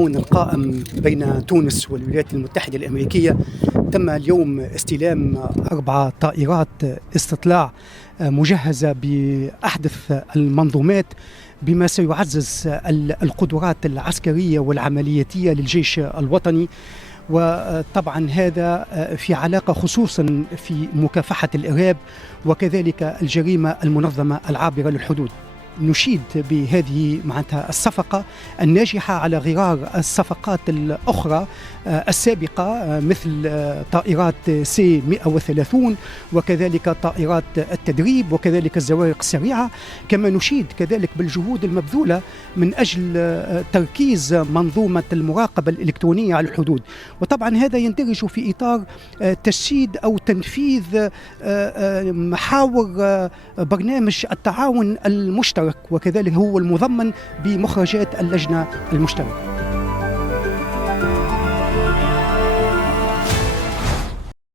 التعاون القائم بين تونس والولايات المتحدة الأمريكية، تم اليوم استلام 4 طائرات استطلاع مجهزة بأحدث المنظومات بما سيعزز القدرات العسكرية والعملياتية للجيش الوطني. وطبعا هذا في علاقة خصوصا في مكافحة الإرهاب وكذلك الجريمة المنظمة العابرة للحدود. نشيد بهذه معناتها الصفقة الناجحة على غرار الصفقات الأخرى السابقة، مثل طائرات سي 130 وكذلك طائرات التدريب وكذلك الزوارق السريعة. كما نشيد كذلك بالجهود المبذولة من أجل تركيز منظومة المراقبة الإلكترونية على الحدود، وطبعا هذا يندرج في إطار تجسيد أو تنفيذ محاور برنامج التعاون المشترك، وكذلك هو المضمن بمخرجات اللجنة المشتركة.